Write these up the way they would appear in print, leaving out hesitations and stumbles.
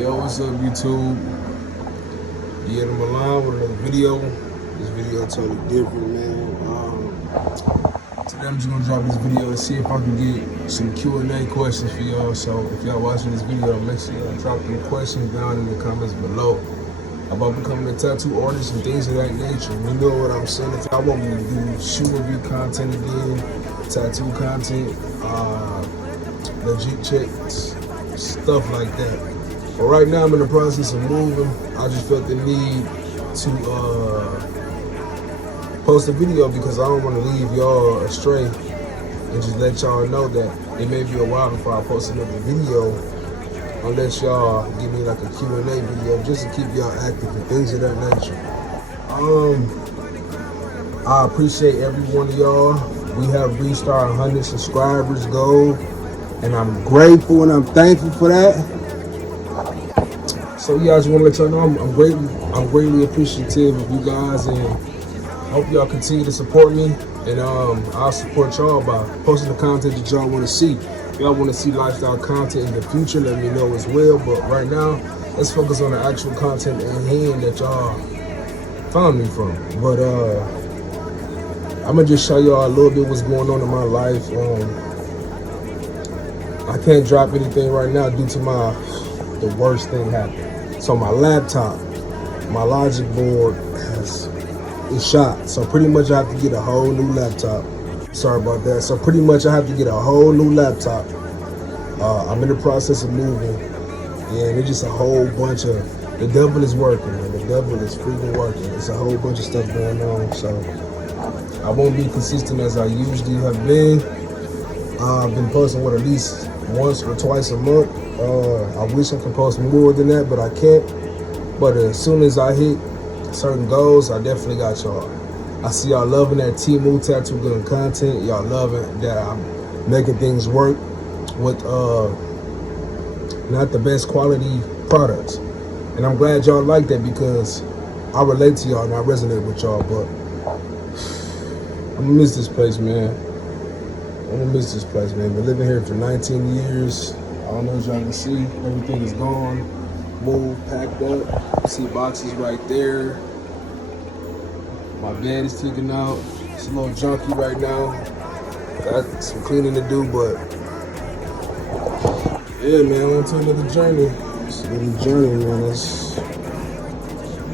Yo, what's up, YouTube? Yeah, I'm alive with another video. This video totally different, man. Today I'm just gonna drop this video and see if I can get some Q&A questions for y'all. So if y'all watching this video, make sure y'all drop them questions down in the comments below about becoming a tattoo artist and things of that nature. You know what I'm saying? If y'all want me to do shoe review content again, tattoo content, legit checks, stuff like that. But right now I'm in the process of moving. I just felt the need to post a video because I don't want to leave y'all astray and just let y'all know that it may be a while before I post another video unless y'all give me like a Q&A video just to keep y'all active and things of that nature. I appreciate every one of y'all. We have reached our 100 subscribers goal and I'm grateful and I'm thankful for that. So yeah, I just want to let y'all know I'm greatly appreciative of you guys, and I hope y'all continue to support me, and I'll support y'all by posting the content that y'all want to see. If y'all want to see lifestyle content in the future, let me know as well. But right now, let's focus on the actual content at hand that y'all found me from. But I'm gonna just show y'all a little bit what's going on in my life. I can't drop anything right now due to the worst thing happened. So my laptop, my logic board is shot. So pretty much I have to get a whole new laptop. Sorry about that. So pretty much I have to get a whole new laptop. I'm in the process of moving, and it's just a whole bunch of, the devil is working, man. The devil is freaking working. It's a whole bunch of stuff going on. So I won't be consistent as I usually have been. I've been posting at least once or twice a month. I wish I could post more than that, but I can't. But as soon as I hit certain goals, I definitely got y'all. I see y'all loving that Temu tattoo gun content. Y'all loving that I'm making things work with not the best quality products. And I'm glad y'all like that because I relate to y'all and I resonate with y'all. But I'm gonna miss this place, man. I'm gonna miss this place, man. Been living here for 19 years. I don't know as y'all can see, everything is gone, moved, packed up. See boxes right there. My bed is taken out. It's a little junky right now. Got some cleaning to do, but yeah, man, on to another journey. It's another journey, man.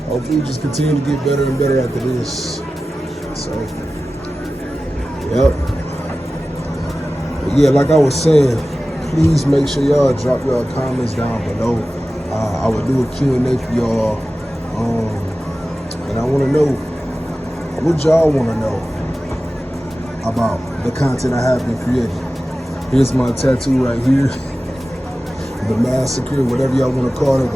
Hopefully just continue to get better and better after this. So, yep. But yeah, like I was saying, please make sure y'all drop y'all comments down below. I will do a Q&A for y'all. And I want to know what y'all want to know about the content I have been creating. Here's my tattoo right here. The massacre, whatever y'all want to call it.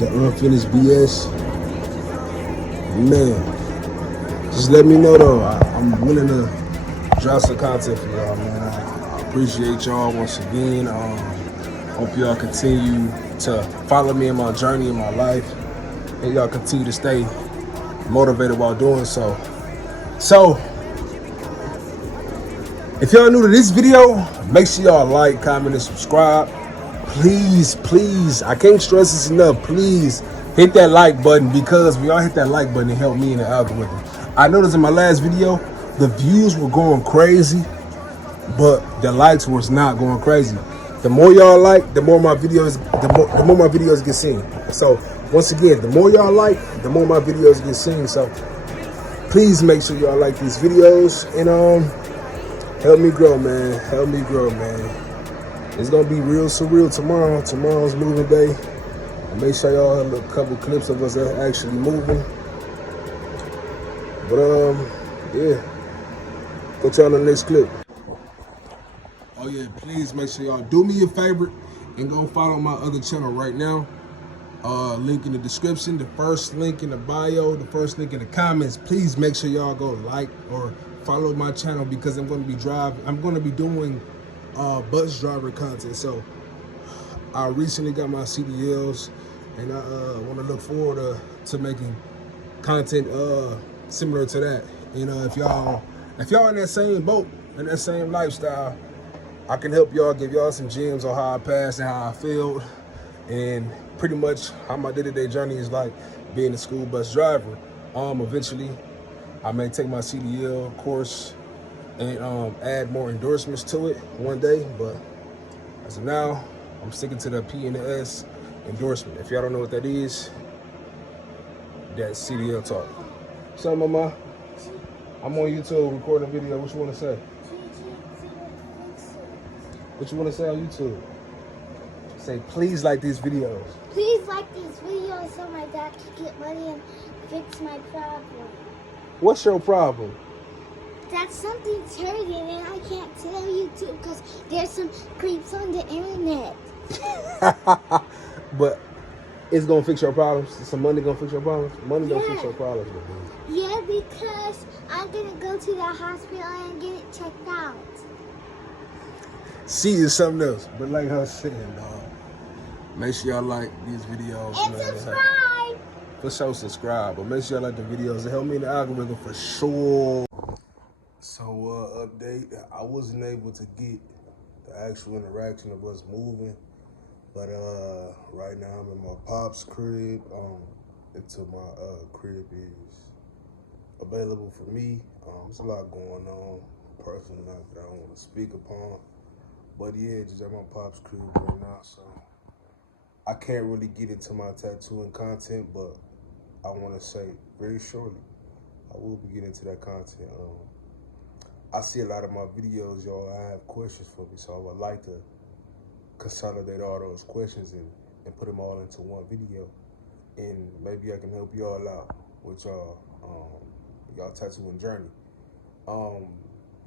The unfinished BS. Man. Just let me know though. I'm willing to drop some content for y'all, man. I appreciate y'all once again. Hope y'all continue to follow me in my journey in my life, and y'all continue to stay motivated while doing so. So, if y'all new to this video, make sure y'all like, comment, and subscribe. Please, please, I can't stress this enough. Please hit that like button, because when y'all hit that like button, it helped me in the algorithm. I noticed in my last video, the views were going crazy, but the likes was not going crazy. The more y'all like, the more my videos, the more my videos get seen. So once again, the more y'all like, the more my videos get seen. So please make sure y'all like these videos and help me grow, man. Help me grow, man. It's gonna be real surreal tomorrow. Tomorrow's moving day. And make sure y'all have a couple clips of us actually moving. But yeah. Catch y'all in the next clip. Oh yeah, please make sure y'all do me a favor and go follow my other channel right now. Link in the description, the first link in the bio, the first link in the comments. Please make sure y'all go like or follow my channel, because I'm gonna be doing bus driver content. So I recently got my CDLs, and I want to look forward to making content similar to that. You know, if y'all in that same boat, in that same lifestyle, I can help y'all, give y'all some gems on how I passed and how I failed, and pretty much how my day-to-day journey is like being a school bus driver. Eventually, I may take my CDL course and add more endorsements to it one day, but as of now, I'm sticking to the P and the S endorsement. If y'all don't know what that is, that's CDL talk. What's up, mama? I'm on YouTube recording a video. What you want to say? What you want to say on YouTube? Say, please like these videos. Please like these videos so my dad can get money and fix my problem. What's your problem? That's something's hurting and I can't tell YouTube because there's some creeps on the internet. But it's gonna fix your problems. Some money gonna fix your problems. Money gonna fix Yeah. your problems. Yeah, because I'm gonna go to the hospital and get it checked out. See is something else. But like I was saying, dog, make sure y'all like these videos. And man. subscribe! For sure, subscribe. But make sure y'all like the videos. It help me in the algorithm for sure. So, update. I wasn't able to get the actual interaction of us moving. But right now I'm in my pop's crib. Until my crib is available for me. There's a lot going on, personal life that I don't want to speak upon. But yeah, just at my pop's crib right now, so I can't really get into my tattooing content, but I want to say very shortly I will be getting into that content. I see a lot of my videos, y'all. I have questions for me, so I would like to consolidate all those questions and put them all into one video, and maybe I can help y'all out with y'all tattooing journey.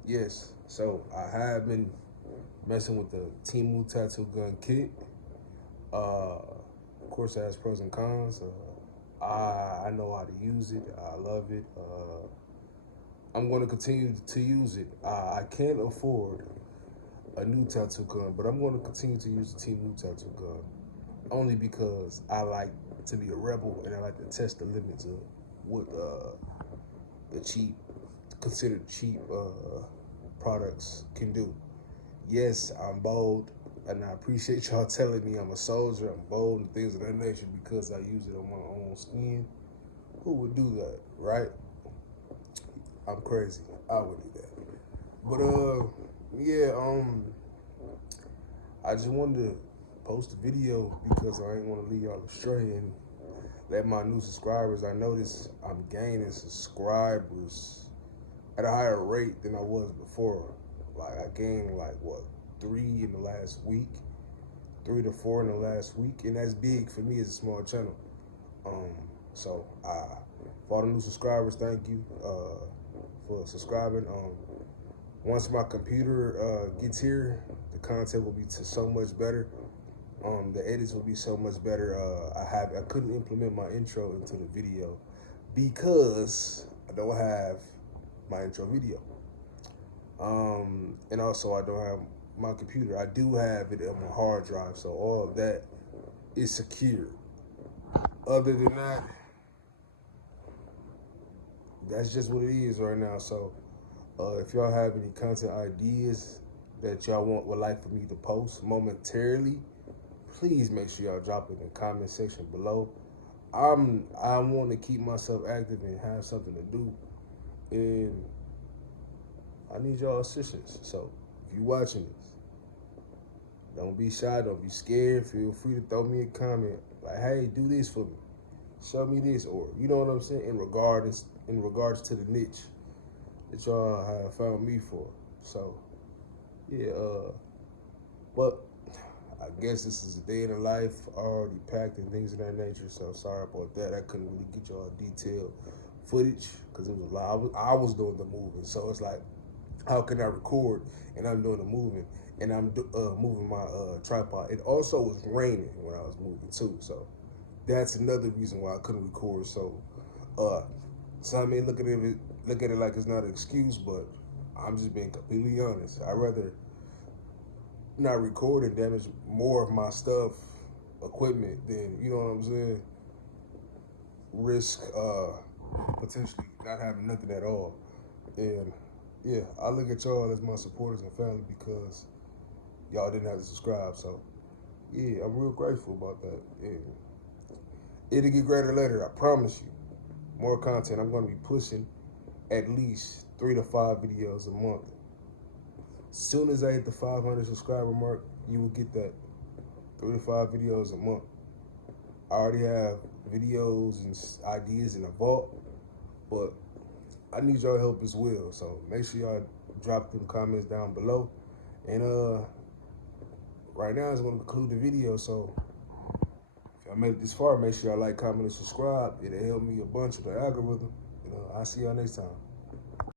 Yes, so I have been messing with the Temu tattoo gun kit. Of course, it has pros and cons. I know how to use it. I love it. I'm going to continue to use it. I can't afford a new tattoo gun, but I'm going to continue to use the Temu tattoo gun only because I like to be a rebel and I like to test the limits of what the considered cheap products can do. Yes, I'm bold, and I appreciate y'all telling me I'm a soldier, I'm bold, and things of that nature because I use it on my own skin. Who would do that, right? I'm crazy. I would do that. But yeah, I just wanted to post a video because I ain't want to leave y'all astray and let my new subscribers. I noticed I'm gaining subscribers at a higher rate than I was before. Like I gained like what, 3 in the last week, 3 to 4 in the last week, and that's big for me as a small channel. So for all the new subscribers, thank you for subscribing. Once my computer gets here, the content will be so much better. The edits will be so much better. I couldn't implement my intro into the video because I don't have my intro video. And also I don't have my computer. I do have it on my hard drive, so all of that is secure. Other than that, that's just what it is right now. So if y'all have any content ideas that y'all would like for me to post momentarily, please make sure y'all drop it in the comment section below. I want to keep myself active and have something to do, and I need y'all assistance. So if you're watching this, don't be shy, don't be scared. Feel free to throw me a comment like, hey, do this for me, show me this, or you know what I'm saying, in regards to the niche that y'all have found me for. So yeah, but I guess this is a day in the life already packed and things of that nature. So sorry about that. I couldn't really get y'all detailed footage because it was a lot. I was doing the moving, so it's like, how can I record and I'm doing the moving and I'm moving my tripod? It also was raining when I was moving too, so that's another reason why I couldn't record. So, I may look at it like it's not an excuse, but I'm just being completely honest. I'd rather not record and damage more of my stuff, equipment, than, you know what I'm saying, risk potentially not having nothing at all. And yeah, I look at y'all as my supporters and family because y'all didn't have to subscribe. So yeah, I'm real grateful about that. Yeah. It'll get greater later, I promise you. More content. I'm gonna be pushing at least 3 to 5 videos a month. Soon as I hit the 500 subscriber mark, you will get that 3 to 5 videos a month. I already have videos and ideas in the vault, but I need y'all help as well. So make sure y'all drop them comments down below. And right now is gonna conclude the video. So if y'all made it this far, make sure y'all like, comment, and subscribe. It'll help me a bunch with the algorithm. I'll see y'all next time.